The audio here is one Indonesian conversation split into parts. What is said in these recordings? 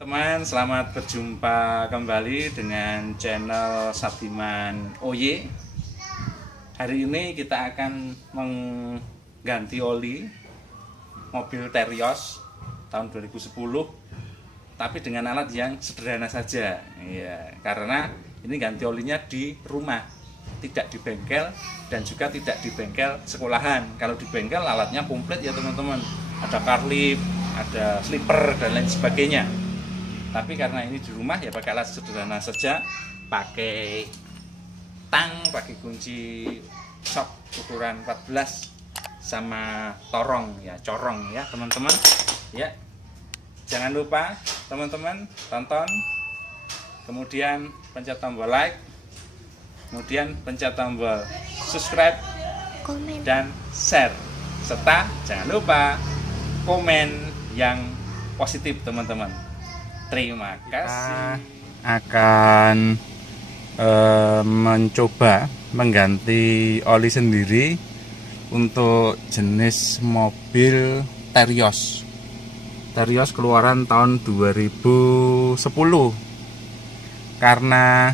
Teman, selamat berjumpa kembali dengan channel Sabiman OY. Hari ini kita akan mengganti oli mobil Terios tahun 2010, tapi dengan alat yang sederhana saja. Ya, karena ini ganti olinya di rumah, tidak di bengkel dan juga tidak di bengkel sekolahan. Kalau di bengkel alatnya komplit ya teman-teman, ada karlip, ada slipper dan lain sebagainya. Tapi karena ini di rumah ya pakai alat sederhana saja, pakai tang, pakai kunci sok ukuran 14 sama torong ya, corong ya teman-teman. Ya, jangan lupa teman-teman tonton, kemudian pencet tombol like, kemudian pencet tombol subscribe, komen, dan share, serta jangan lupa komen yang positif teman-teman. Terima kasih. Akan mencoba mengganti oli sendiri untuk jenis mobil Terios. Terios keluaran tahun 2010. Karena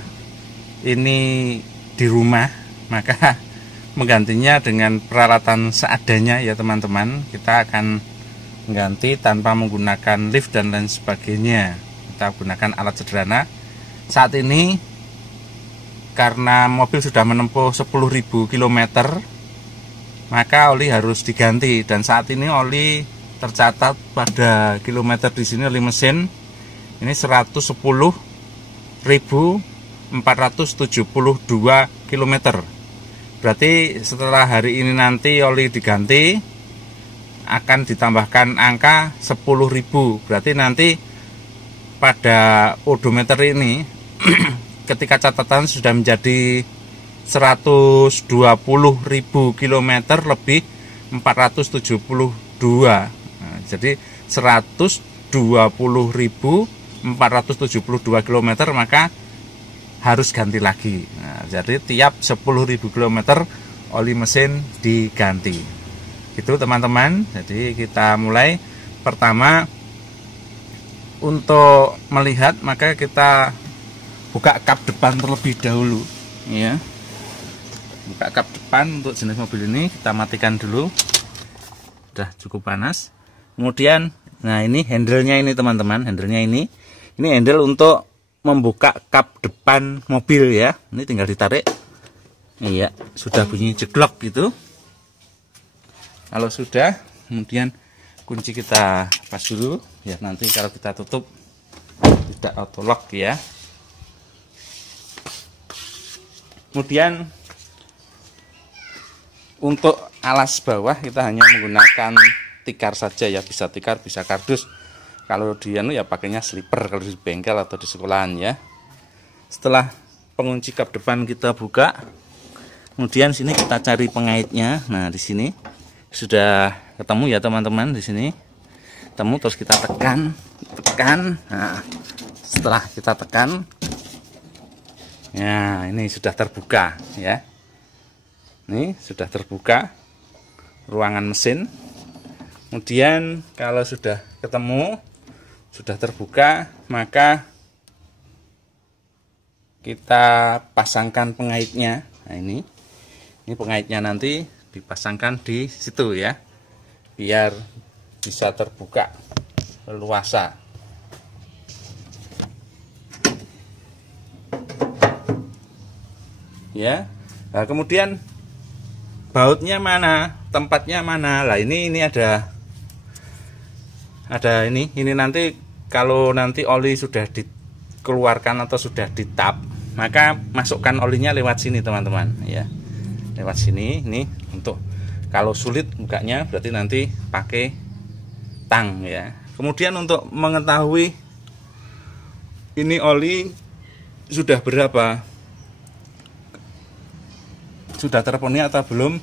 ini di rumah, maka menggantinya dengan peralatan seadanya ya teman-teman. Kita akan mengganti tanpa menggunakan lift dan lain sebagainya. Kita gunakan alat sederhana. Saat ini karena mobil sudah menempuh 10.000 km, maka oli harus diganti. Dan saat ini oli tercatat pada kilometer di sini oli mesin ini 110.472 km. Berarti setelah hari ini nanti oli diganti akan ditambahkan angka 10.000. Berarti nanti pada odometer ini ketika catatan sudah menjadi 120.000 km lebih 472. Nah, jadi 120.472 km maka harus ganti lagi. Nah, jadi tiap 10.000 km oli mesin diganti. Itu teman-teman. Jadi kita mulai. Pertama, untuk melihat maka kita buka kap depan terlebih dahulu ya. Buka kap depan untuk jenis mobil ini, kita matikan dulu. Sudah cukup panas. Kemudian nah ini handle-nya ini teman-teman, handle-nya ini handle untuk membuka kap depan mobil ya. Ini tinggal ditarik. Iya, sudah bunyi jeglok gitu. Kalau sudah, kemudian kunci kita pas dulu ya, nanti kalau kita tutup tidak auto lock ya. Kemudian untuk alas bawah kita hanya menggunakan tikar saja ya, bisa tikar bisa kardus. Kalau dia ya pakainya slipper kalau di bengkel atau di sekolahan ya. Setelah pengunci kap depan kita buka, kemudian sini kita cari pengaitnya. Nah di sini sudah ketemu ya teman-teman, di sini ketemu, terus kita tekan. Nah, setelah kita tekan ya ini sudah terbuka ya. Ini sudah terbuka ruangan mesin. Kemudian kalau sudah ketemu, sudah terbuka, maka kita pasangkan pengaitnya. Nah ini pengaitnya nanti dipasangkan di situ ya, biar bisa terbuka leluasa. Ya. Nah, kemudian bautnya mana, tempatnya mana? Lah ini ada ini nanti kalau nanti oli sudah dikeluarkan atau sudah ditap, maka masukkan olinya lewat sini teman-teman ya. Lewat sini, ini untuk kalau sulit bukanya berarti nanti pakai tang ya. Kemudian untuk mengetahui ini oli sudah berapa, sudah terpenuhi atau belum,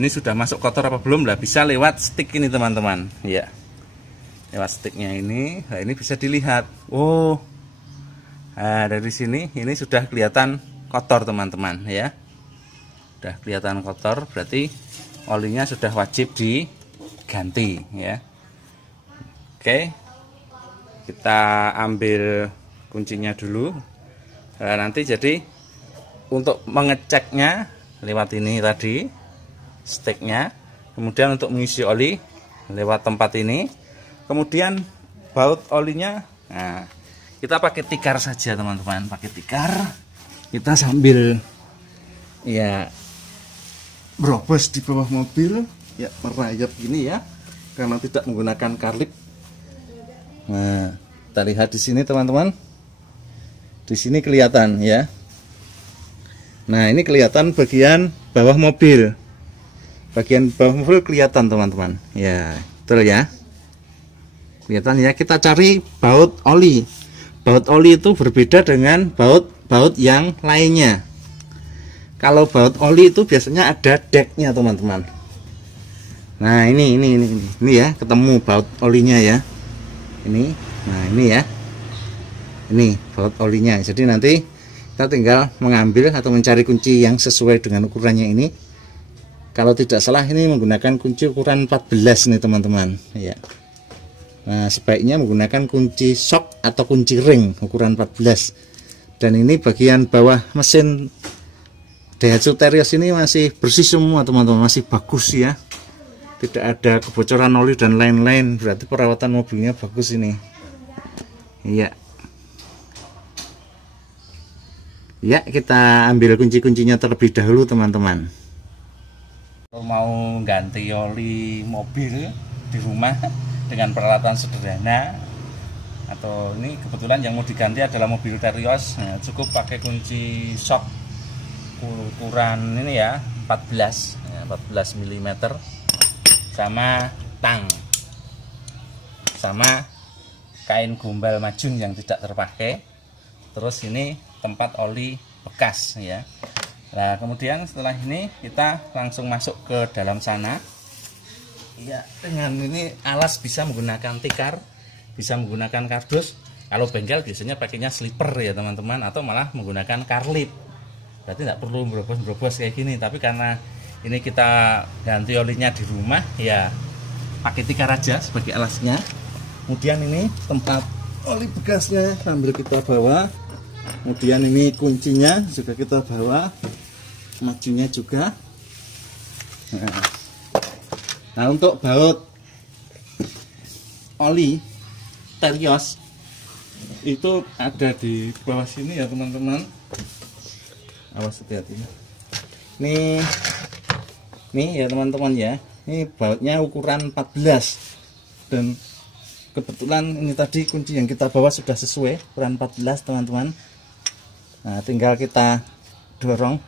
ini sudah masuk kotor apa belum, lah bisa lewat stick ini teman-teman ya. Lewat sticknya ini, nah ini bisa dilihat. Oh, nah dari sini ini sudah kelihatan kotor teman-teman ya. Sudah kelihatan kotor, berarti olinya sudah wajib diganti ya. Oke. kita ambil kuncinya dulu. Nah, nanti jadi untuk mengeceknya lewat ini tadi steknya, kemudian untuk mengisi oli lewat tempat ini, kemudian baut olinya. Nah, kita pakai tikar saja teman-teman, pakai tikar. Kita sambil ya berobos di bawah mobil, ya merayap gini ya, karena tidak menggunakan karlip. Nah, kita lihat di sini teman-teman, di sini kelihatan ya. Nah, ini kelihatan bagian bawah mobil, bagian bawah mobil kelihatan teman-teman. Ya, betul ya, kelihatan ya. Kita cari baut oli. Baut oli itu berbeda dengan baut yang lainnya. Kalau baut oli itu biasanya ada deknya teman-teman. Nah, ini ya, ketemu baut olinya ya. Ini, nah ini ya, ini baut olinya. Jadi nanti kita tinggal mengambil atau mencari kunci yang sesuai dengan ukurannya ini. Kalau tidak salah ini menggunakan kunci ukuran 14 nih teman-teman ya. Nah, sebaiknya menggunakan kunci sok atau kunci ring ukuran 14. Dan ini bagian bawah mesin Daihatsu Terios ini masih bersih semua teman-teman, masih bagus ya. Tidak ada kebocoran oli dan lain-lain, berarti perawatan mobilnya bagus ini. Iya. Ya, kita ambil kunci-kuncinya terlebih dahulu teman-teman. Kalau mau ganti oli mobil di rumah dengan peralatan sederhana, atau ini kebetulan yang mau diganti adalah mobil Terios, nah, cukup pakai kunci shock ukuran ini ya 14 mm sama tang, sama kain gombal majun yang tidak terpakai. Terus ini tempat oli bekas ya. Nah, kemudian setelah ini kita langsung masuk ke dalam sana ya. Dengan ini alas bisa menggunakan tikar, bisa menggunakan kardus. Kalau bengkel biasanya pakainya slipper ya teman-teman, atau malah menggunakan karlip. Berarti tidak perlu berobos-berobos kayak gini. Tapi karena ini kita ganti olinya di rumah ya, pakai tikar aja sebagai alasnya. Kemudian ini tempat oli bekasnya sambil kita bawa. Kemudian ini kuncinya juga kita bawa, majunya juga. Nah, untuk baut oli Terios itu ada di bawah sini ya teman-teman. Awas, hati-hati. Nih ya teman-teman ya. Ini bautnya ukuran 14. Dan kebetulan ini tadi kunci yang kita bawa sudah sesuai ukuran 14 teman-teman. Nah, tinggal kita dorong.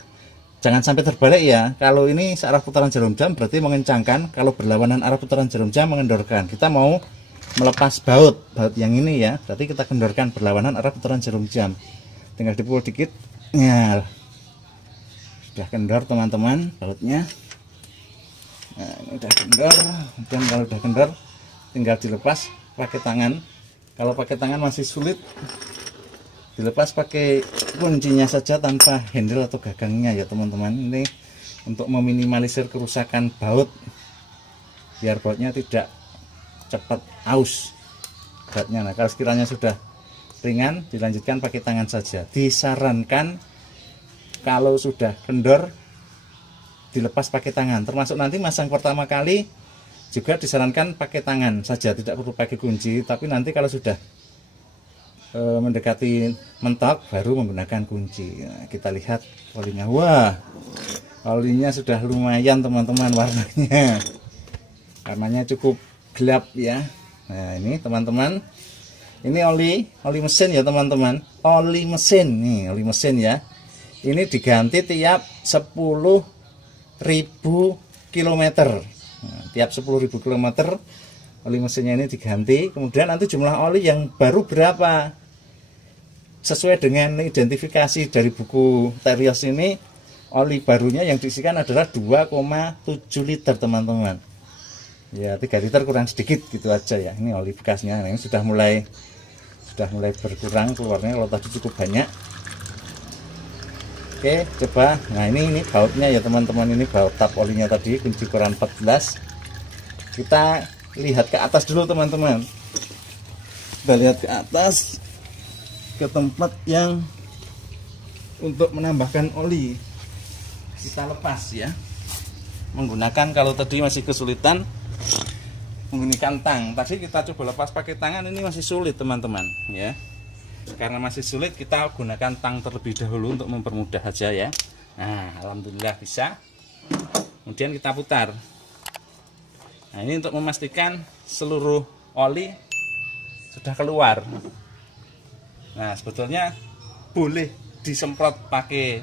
Jangan sampai terbalik ya. Kalau ini searah putaran jarum jam berarti mengencangkan, kalau berlawanan arah putaran jarum jam mengendorkan. Kita mau melepas baut yang ini ya, berarti kita kendorkan berlawanan arah putaran jarum jam. Tinggal dipukul dikit. Ya, sudah kendor teman-teman bautnya. Nah, ini udah kendor. Kemudian kalau udah kendor tinggal dilepas pakai tangan. Kalau pakai tangan masih sulit, dilepas pakai kuncinya saja tanpa handle atau gagangnya ya teman-teman. Ini untuk meminimalisir kerusakan baut, biar bautnya tidak cepat aus bautnya. Nah, kalau sekiranya sudah ringan dilanjutkan pakai tangan saja. Disarankan kalau sudah kendor dilepas pakai tangan, termasuk nanti masang pertama kali juga disarankan pakai tangan saja, tidak perlu pakai kunci. Tapi nanti kalau sudah mendekati mentok baru menggunakan kunci. Nah, kita lihat olinya. Wah, olinya sudah lumayan teman-teman, warnanya cukup gelap ya. Nah, ini teman-teman, ini oli mesin ya teman-teman, oli mesin nih, oli mesin ya. Ini diganti tiap 10.000 km. Nah, tiap 10.000 km oli mesinnya ini diganti. Kemudian nanti jumlah oli yang baru berapa sesuai dengan identifikasi dari buku Terios ini. Oli barunya yang diisikan adalah 2,7 liter teman-teman ya. 3 liter kurang sedikit gitu aja ya. Ini oli bekasnya. Nah, ini sudah mulai berkurang keluarnya, kalau tadi cukup banyak. Oke, coba. Nah, ini bautnya ya teman-teman, ini baut tap olinya tadi kunci ukuran 14. Kita lihat ke atas dulu teman-teman. Kita lihat ke atas, ke tempat yang untuk menambahkan oli. Kita lepas ya, menggunakan, kalau tadi masih kesulitan menggunakan tang, tadi kita coba lepas pakai tangan, ini masih sulit teman-teman ya. Karena masih sulit, kita gunakan tang terlebih dahulu untuk mempermudah saja ya. Nah, alhamdulillah bisa. Kemudian kita putar. Nah, ini untuk memastikan seluruh oli sudah keluar. Nah, sebetulnya boleh disemprot pakai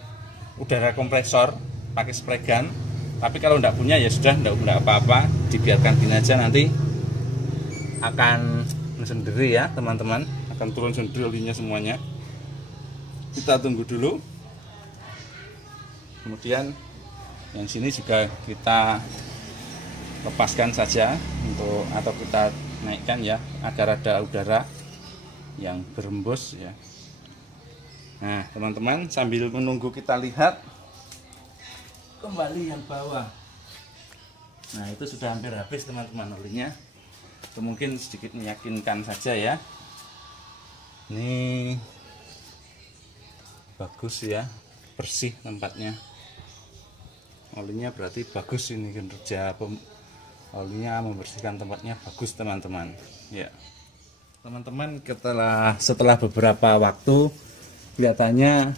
udara kompresor, pakai spray gun. Tapi kalau tidak punya ya sudah, tidak apa-apa, dibiarkan gini aja, nanti akan sendiri ya teman-teman, akan turun sendiri olinya semuanya. Kita tunggu dulu. Kemudian yang sini juga kita lepaskan saja untuk, atau kita naikkan ya, agar ada udara yang berembus ya. Nah teman-teman, sambil menunggu kita lihat kembali yang bawah. Nah itu sudah hampir habis teman-teman olinya. Itu mungkin sedikit meyakinkan saja ya. Ini bagus ya, bersih tempatnya. Olinya berarti bagus, ini kinerja olinya membersihkan tempatnya bagus teman-teman ya. Teman-teman, setelah beberapa waktu, kelihatannya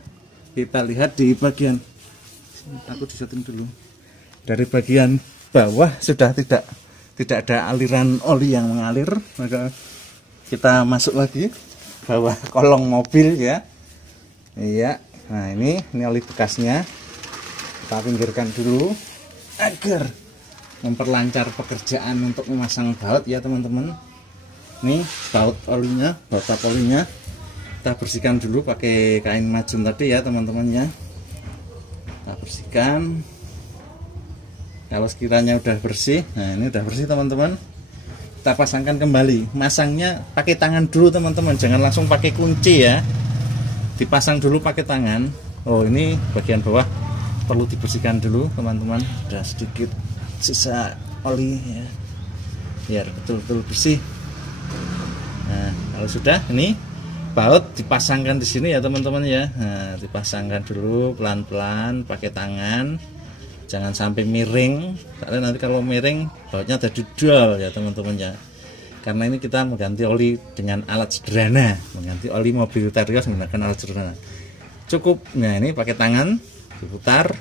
kita lihat di bagian, aku disetting dulu, dari bagian bawah sudah tidak ada aliran oli yang mengalir. Maka kita masuk lagi bawah kolong mobil ya. Iya, nah ini oli bekasnya kita pinggirkan dulu agar memperlancar pekerjaan untuk memasang baut ya teman-teman. Nih baut olinya, baut tap olinya kita bersihkan dulu pakai kain majun tadi ya teman-teman ya. Kita bersihkan. Kalau sekiranya udah bersih, nah ini udah bersih teman-teman, kita pasangkan kembali. Masangnya pakai tangan dulu teman-teman, jangan langsung pakai kunci ya, dipasang dulu pakai tangan. Oh ini bagian bawah perlu dibersihkan dulu teman-teman, udah sedikit sisa oli ya, biar betul-betul bersih. Nah kalau sudah, ini baut dipasangkan di sini ya teman-teman ya. Nah, dipasangkan dulu pelan-pelan pakai tangan, jangan sampai miring, karena nanti kalau miring bautnya ada dudal ya teman-teman ya. Karena ini kita mengganti oli dengan alat sederhana, mengganti oli mobil Terios menggunakan alat sederhana. Cukup, nah ini pakai tangan diputar.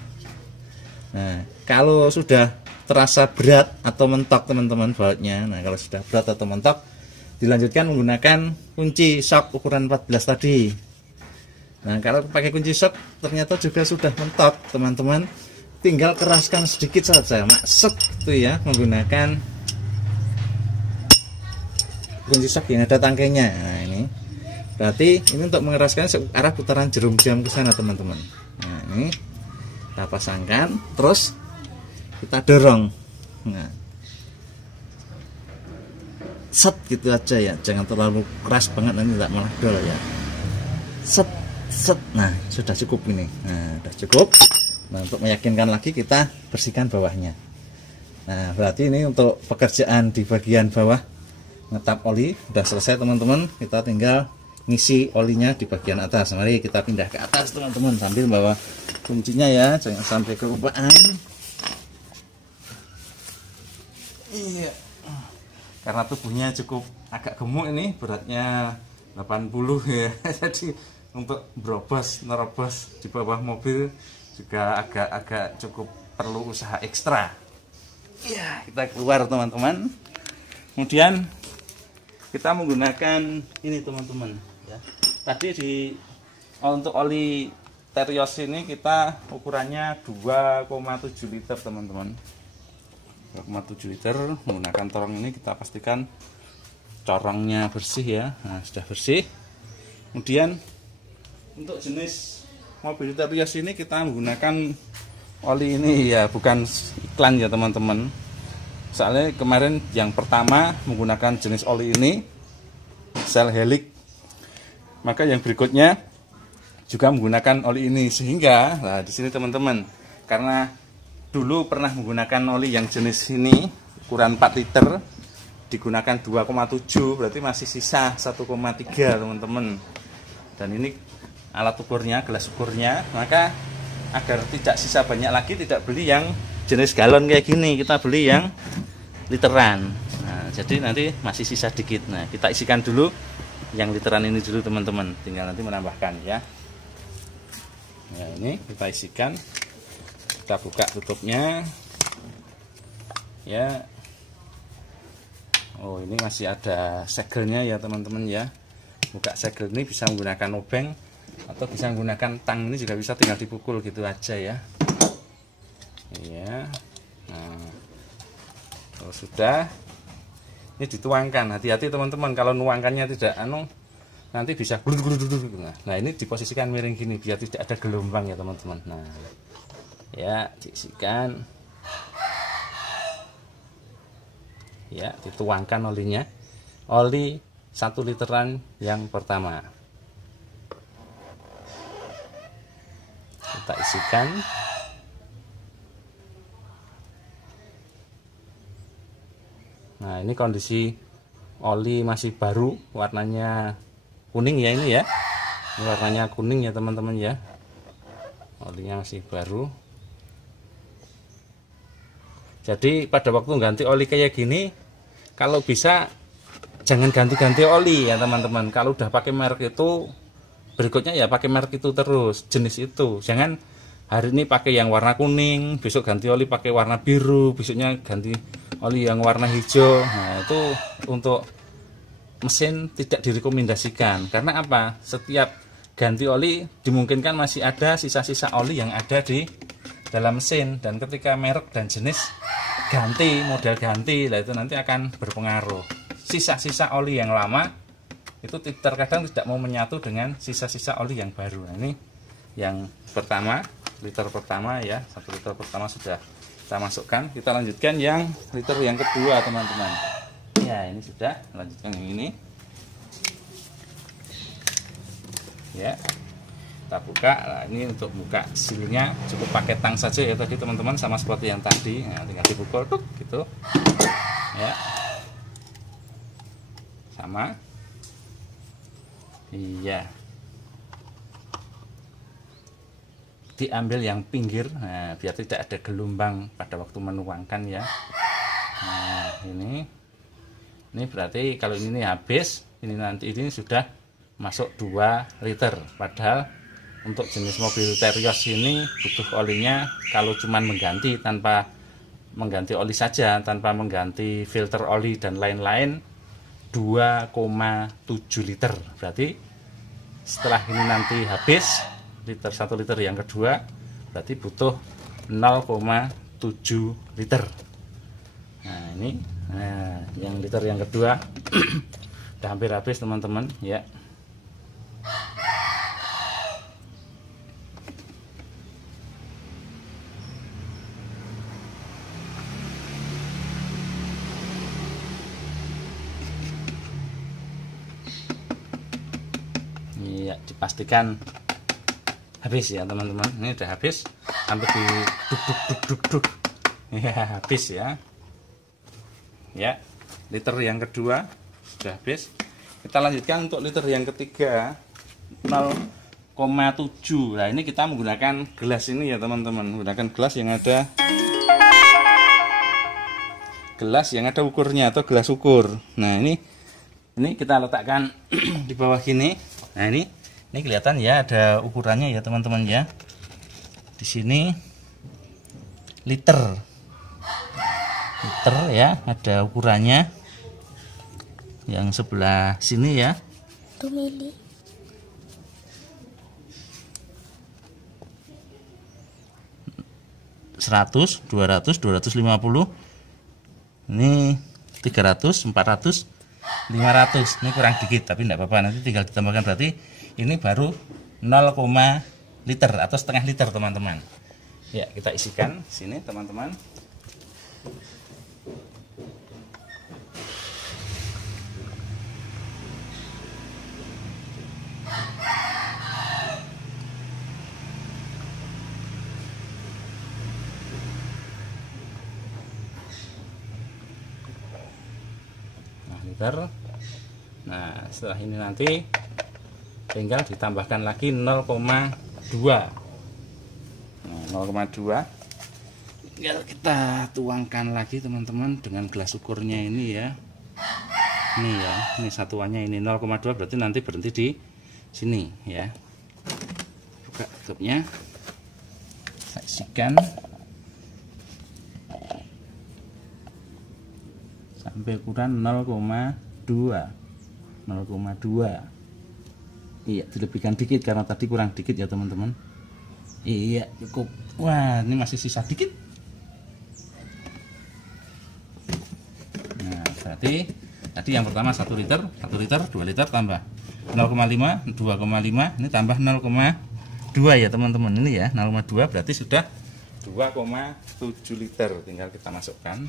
Nah kalau sudah terasa berat atau mentok teman-teman bautnya, nah kalau sudah berat atau mentok, dilanjutkan menggunakan kunci shock ukuran 14 tadi. Nah kalau pakai kunci shock ternyata juga sudah mentok teman-teman, tinggal keraskan sedikit saja, maksud itu ya, menggunakan kunci shock yang ada tangkainya. Nah ini berarti ini untuk mengeraskan arah putaran jarum jam ke sana teman-teman. Nah ini kita pasangkan, terus kita dorong. Nah set gitu aja ya, jangan terlalu keras banget, nanti tidak malah dol ya. Set set, nah sudah cukup ini. Nah sudah cukup. Nah untuk meyakinkan lagi kita bersihkan bawahnya. Nah berarti ini untuk pekerjaan di bagian bawah ngetap oli sudah selesai teman-teman. Kita tinggal ngisi olinya di bagian atas. Mari kita pindah ke atas teman-teman, sambil bawa kuncinya ya, jangan sampai kelupaan. Iya, karena tubuhnya cukup agak gemuk, ini beratnya 80 ya. Jadi untuk nerobos di bawah mobil juga agak cukup perlu usaha ekstra. Iya, kita keluar teman-teman. Kemudian kita menggunakan ini teman-teman ya. Tadi untuk oli Terios ini kita ukurannya 2,7 liter teman-teman. 2,7 liter, menggunakan corong ini kita pastikan corongnya bersih ya. Nah sudah bersih. Kemudian untuk jenis mobil Terios ini kita menggunakan oli ini ya, bukan iklan ya teman-teman. Soalnya kemarin yang pertama menggunakan jenis oli ini sel helix, maka yang berikutnya juga menggunakan oli ini, sehingga nah di sini teman-teman, karena dulu pernah menggunakan oli yang jenis ini ukuran 4 liter digunakan 2,7, berarti masih sisa 1,3 teman-teman. Dan ini alat ukurnya, gelas ukurnya. Maka agar tidak sisa banyak lagi, tidak beli yang jenis galon kayak gini, kita beli yang literan. Nah, jadi nanti masih sisa dikit. Nah, kita isikan dulu yang literan ini dulu teman-teman, tinggal nanti menambahkan ya. Nah, ini kita isikan, kita buka tutupnya ya. Oh, ini masih ada segelnya ya teman-teman ya. Buka segel ini bisa menggunakan obeng atau bisa menggunakan tang, ini juga bisa, tinggal dipukul gitu aja ya. Iya. Nah, kalau sudah ini dituangkan, hati-hati teman-teman kalau nuangkannya tidak nanti bisa nah ini diposisikan miring gini biar tidak ada gelombang ya teman-teman. Nah ya, diisikan ya, dituangkan olinya, oli 1 literan yang pertama kita isikan. Nah, ini kondisi oli masih baru, warnanya kuning ya ini ya. Ini warnanya kuning ya teman-teman ya. Olinya masih baru. Jadi pada waktu ganti oli kayak gini, kalau bisa jangan ganti-ganti oli ya teman-teman. Kalau udah pakai merek itu, berikutnya ya pakai merek itu terus, jenis itu. Jangan hari ini pakai yang warna kuning, besok ganti oli pakai warna biru, besoknya ganti oli yang warna hijau. Nah, itu untuk mesin tidak direkomendasikan. Karena apa? Setiap ganti oli dimungkinkan masih ada sisa-sisa oli yang ada di dalam mesin, dan ketika merek dan jenis ganti, model ganti, lah itu nanti akan berpengaruh. Sisa-sisa oli yang lama itu terkadang tidak mau menyatu dengan sisa-sisa oli yang baru. Nah, ini yang pertama, liter pertama ya, 1 liter pertama sudah kita masukkan. Kita lanjutkan yang liter yang kedua teman-teman ya. Ini sudah, lanjutkan yang ini ya, kita buka. Nah, ini untuk buka silnya cukup pakai tang saja ya tadi teman-teman, sama seperti yang tadi. Nah, tinggal dipukul tuh gitu ya, sama iya. Diambil yang pinggir, nah, biar tidak ada gelombang pada waktu menuangkan ya. Nah, ini berarti kalau ini habis, ini nanti ini sudah masuk 2 liter. Padahal untuk jenis mobil Terios ini butuh olinya, kalau cuman mengganti tanpa mengganti oli saja, tanpa mengganti filter oli dan lain-lain, 2,7 liter. Berarti setelah ini nanti habis liter 1 liter yang kedua, berarti butuh 0,7 liter. Nah, ini yang liter yang kedua udah hampir habis teman-teman ya. Iya, dipastikan habis ya teman-teman. Ini udah habis, sampai di duk ya, habis ya. Ya, liter yang kedua sudah habis. Kita lanjutkan untuk liter yang ketiga, 0,7. Nah, ini kita menggunakan gelas ini ya teman-teman, menggunakan gelas yang ada ukurnya atau gelas ukur. Nah, ini kita letakkan di bawah gini. Nah, ini kelihatan ya, ada ukurannya ya teman-teman ya. Di sini liter ya, ada ukurannya. Yang sebelah sini ya, 1 mili. 100, 200, 250. Ini 300, 400, 500. Ini kurang dikit tapi tidak apa-apa, nanti tinggal ditambahkan. Berarti ini baru 0, liter atau setengah liter teman-teman ya. Kita isikan sini teman-teman. liter. Nah setelah ini nanti tinggal ditambahkan lagi 0,2. Nah, 0,2 tinggal kita tuangkan lagi teman-teman dengan gelas ukurnya ini ya. Ini ya, ini satuannya ini 0,2, berarti nanti berhenti di sini ya. Buka tutupnya, saksikan sampai ukuran 0,2. Iya, dilebihkan dikit karena tadi kurang dikit ya teman-teman. Iya, cukup. Wah, ini masih sisa dikit. Nah, berarti tadi yang pertama 1 liter, 1 liter, 2 liter tambah 0,5, 2,5, ini tambah 0,2 ya teman-teman. Ini ya, 0,2 berarti sudah 2,7 liter. Tinggal kita masukkan.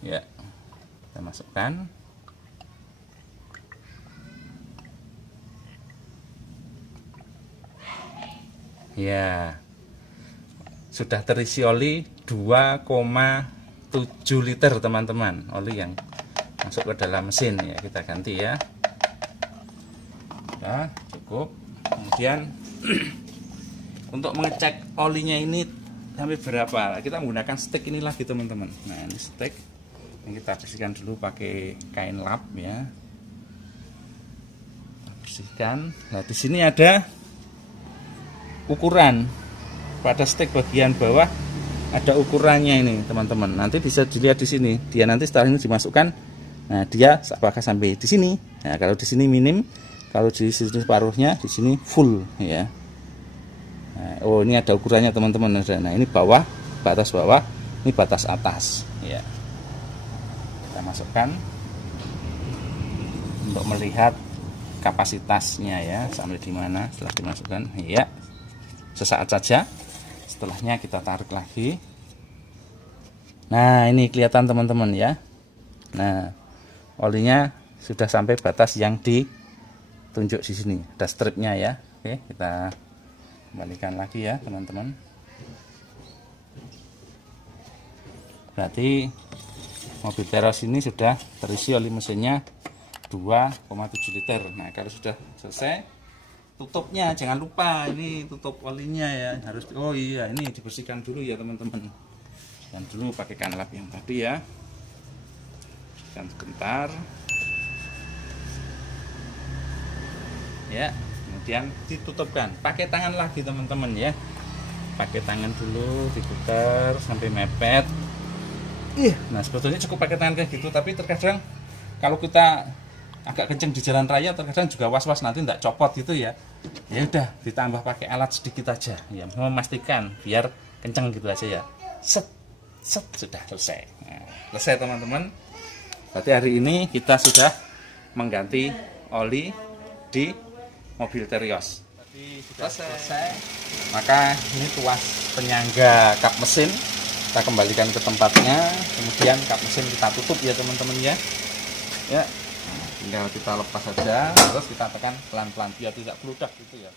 Ya, kita masukkan. Ya, sudah terisi oli 2,7 liter teman-teman, oli yang masuk ke dalam mesin ya. Kita ganti ya. Nah, cukup. Kemudian untuk mengecek olinya ini sampai berapa, kita menggunakan stek ini lagi teman-teman. Nah ini stek yang kita bersihkan dulu pakai kain lap ya. Kita bersihkan. Nah di sini ada ukuran pada stek bagian bawah, ada ukurannya ini teman-teman. Nanti bisa dilihat di sini. Dia nanti setelah ini dimasukkan. Nah dia apakah sampai di sini? Nah kalau di sini minim, kalau di sini separuhnya, di sini full ya. Nah, oh ini ada ukurannya teman-teman. Nah ini bawah, batas bawah, ini batas atas ya. Kita masukkan untuk melihat kapasitasnya ya, sampai di mana setelah dimasukkan ya. Sesaat saja, setelahnya kita tarik lagi. Nah ini kelihatan teman-teman ya. Nah olinya sudah sampai batas yang ditunjuk di sini, ada stripnya ya. Oke, kita kembalikan lagi ya teman-teman. Berarti mobil Teros ini sudah terisi oli mesinnya 2,7 liter. Nah kalau sudah selesai, tutupnya jangan lupa, ini tutup olinya ya harus. Oh iya, ini dibersihkan dulu ya teman-teman. Dan dulu pakai kain lap yang tadi ya. Dan sebentar ya, kemudian ditutupkan pakai tangan lagi teman-teman ya. Pakai tangan dulu diputar sampai mepet. Nah sebetulnya cukup pakai tangan kayak gitu, tapi terkadang kalau kita agak kenceng di jalan raya terkadang juga was-was nanti tidak copot gitu ya. Ya udah ditambah pakai alat sedikit aja ya, memastikan biar kenceng gitu aja ya. Set set sudah selesai. Nah, selesai teman-teman. Berarti hari ini kita sudah mengganti oli di mobil Terios. Tadi sudah selesai. Maka ini tuas penyangga kap mesin kita kembalikan ke tempatnya. Kemudian kap mesin kita tutup ya teman-teman ya. Ya. Tinggal kita lepas saja, terus kita tekan pelan-pelan biar tidak bludak gitu ya.